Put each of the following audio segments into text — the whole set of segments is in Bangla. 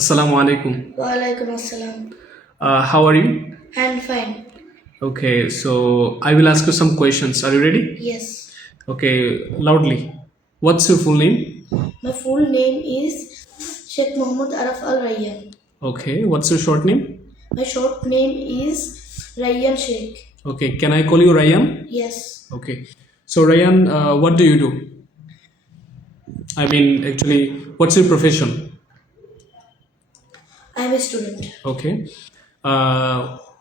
Assalamu alaikum. Walaikum assalam. How are you? I'm fine. Okay, so I will ask you some questions. Are you ready? Yes. Okay, loudly. What's your full name? My full name is Sheikh Mohammed Araf Al Rayyan. Okay, what's your short name? My short name is Rayyan Sheikh. Okay, can I call you Ryan? Yes. Okay, so Ryan, what do you do? I mean, actually, what's your profession? I'm a student. Okay,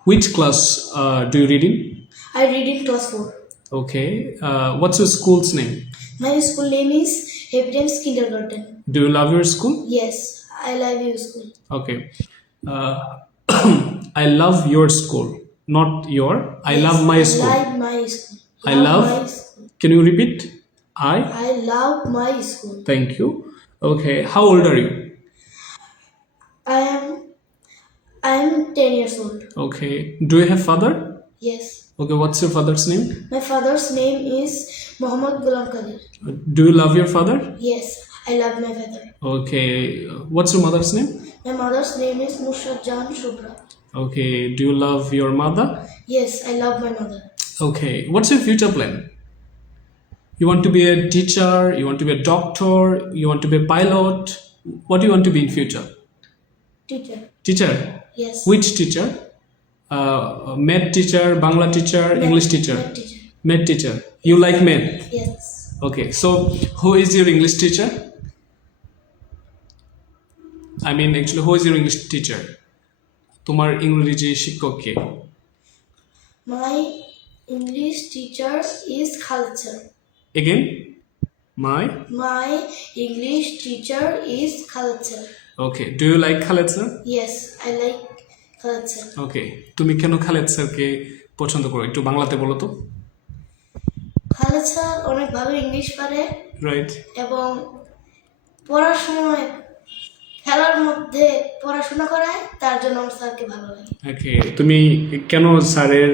which class do you read in? I read in class 4. Okay, what's your school's name? My school name is Evidence Kindergarten. Do you love your school? Yes, I love your school. Okay. Uh, I love your school, not your. I Yes, love my school. I love my school. I my love. school. Can you repeat? I. I love my school. Thank you. Okay. How old are you? I'm 10 years old. Okay. Do you have father? Yes. Okay. What's your father's name? My father's name is Muhammad Ghulam Qadir. Do you love your father? Yes, I love my father. Okay. What's your mother's name? My mother's name is Nusrat Jan Shubra. Okay. Do you love your mother? Yes, I love my mother. Okay. What's your future plan? You want to be a teacher? You want to be a doctor? You want to be a pilot? What do you want to be in future? Teacher. Teacher. Yes. Which teacher? Math teacher, Bangla teacher, English teacher. Math teacher. Math teacher. You like math? Yes. Okay. So who is your English teacher? I mean, actually, who is your English teacher? তোমার ইংরেজি শিক্ষক কে? My English teacher is Khalid sir. Again? My? My English teacher is Khalid sir. Okay. Do you like Khaled sir? Yes, I like Khalid sir. Okay. তুমি কেন খালেদ স্যারকে পছন্দ করো? একটু বাংলাতে বলো তো। Khalid sir অনেক ভালো ইংলিশ পারে রাইট। এবং পড়ার সময় খেলার মধ্যে পড়াশোনা করায়, তার জন্য আমার স্যারকে ভালো লাগে। ওকে। তুমি কেন স্যারের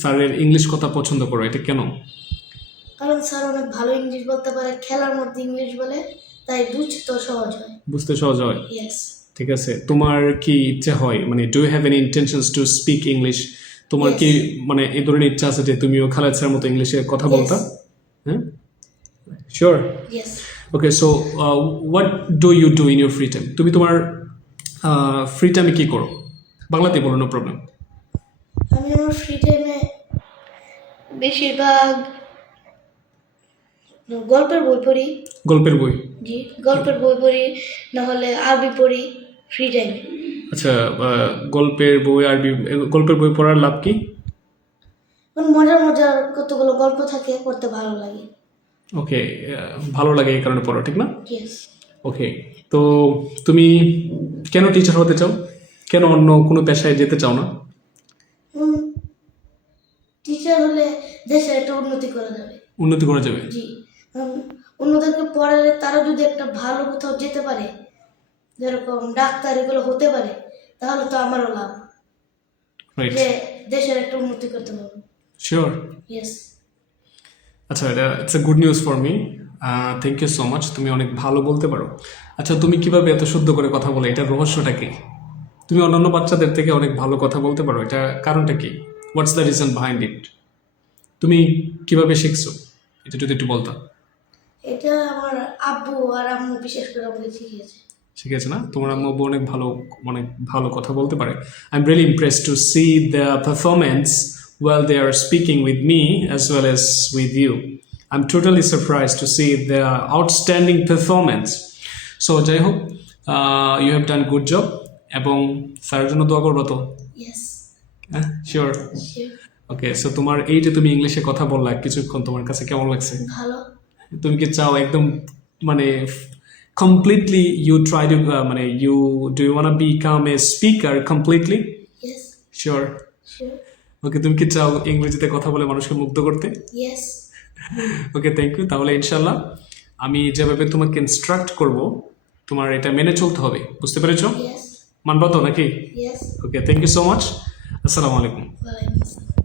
স্যারের ইংলিশ কথা পছন্দ করো? এটা কেন? কারণ স্যার অনেক ভালো ইংলিশ বলতে পারে, খেলার মধ্যে ইংলিশ বলে, তাই বুঝতে সহজ হয়। বুঝতে সহজ হয়। ইয়েস। ঠিক আছে। তোমার কি ইচ্ছা হয়, মানে do you have any intentions to speak English? তোমার কি মানে এই ধরনের ইচ্ছা আছে যে তুমিও খালেদ স্যারের মতো ইংলিশে কথা বলতা? হ্যাঁ, sure. Yes. Okay. So what do you do in your free time? তুমি তোমার ফ্রি টাইমে কি করো? বাংলাতে বলো, নো প্রবলেম। আমি আমার ফ্রি টাইমে বেশিরভাগ গল্পের বই পড়ি। গল্পের বই? জি, গল্পের বই পড়ি, না হলে আরবি পড়ি ফ্রি টাইমে। আচ্ছা, গল্পের বই, আরবি গল্পের বই পড়ার লাভ কি? মজার মজার কতগুলো গল্প থাকে, পড়তে ভালো লাগে। ওকে, ভালো লাগে এই কারণে পড়ো, ঠিক না? ইয়েস। ওকে। তো তুমি কেন টিচার হতে চাও? কেন অন্য কোনো পেশায় যেতে চাও না? টিচার হলে দেশের একটা উন্নতি করা যাবে। উন্নতি করা যাবে? জি। অন্যদেরকে পড়ালে তারা যদি একটা ভালো কোথাও যেতে পারে, যেরকম ডাক্তার এগুলো হতে পারে, তাহলে তো আমারও লাভ। রাইট। যে দেশের একটা উন্নতি করতে পারবো। শিওর। ইয়েস। আচ্ছা, এটা it's a good news for me. Thank you so much. তুমি অনেক ভালো বলতে পারো। আচ্ছা, তুমি কিভাবে এত শুদ্ধ করে কথা বলো? এটার রহস্যটা কি? তুমি অন্যান্য বাচ্চাদের থেকে অনেক ভালো কথা বলতে পারো, এটা কারণটা কি? What's the reason behind it? তুমি কিভাবে শিখছো এটা যদি একটু বলতা। এটা আমার আব্বু আর আম্মু বিশেষ করে আমাকে শিখিয়েছে। শিখেছে না? তোমার আম্মু অনেক ভালো কথা বলতে পারে। I am really impressed to see the performance while they are speaking with me as well as with you. I'm totally surprised to see the outstanding performance. So যাই হোক, you have done good job এবং স্যারের জন্য দোয়া করবো তো? ইয়েস। হ্যাঁ, শিওর। ওকে। সো তোমার এই যে তুমি ইংলিশে কথা বললা কিছুক্ষণ, তোমার কাছে কেমন লাগছে? ভালো। তুমি কি চাও একদম মানে completely you try to মানে do you want to become a speaker completely? Yes. Sure. Sure. Okay. তুমি কি চাও ইংরেজিতে কথা বলে মানুষকে মুগ্ধ করতে? ইয়েস। Okay, thank you. তাহলে ইনশাল্লাহ আমি যেভাবে তোমাকে ইনস্ট্রাক্ট করব তোমার এটা মেনে চলতে হবে, বুঝতে পেরেছো? ইয়েস। মানবা তো নাকি? Yes. Okay, thank you so much. আসসালামু আলাইকুম। ওয়ালাইকুম আসসালাম।